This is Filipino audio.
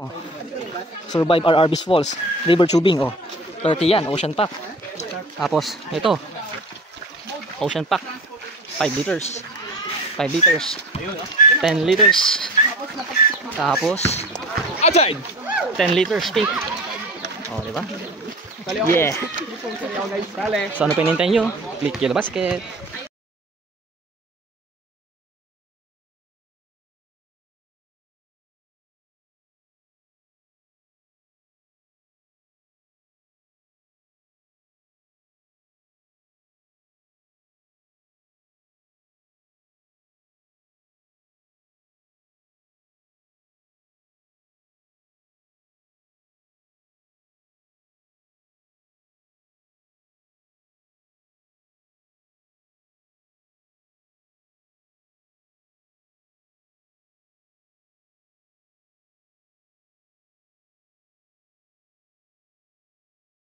Oh. Survive RRB's Falls. River tubing. Oh. 30 yan. Ocean pack. Tapos, ito. Ocean pack. 5 liters. 5 liters. 10 liters. Tapos, 10 liters pink. Oh, diba? Yeah. So, ano pinintay nyo? Click yellow basket.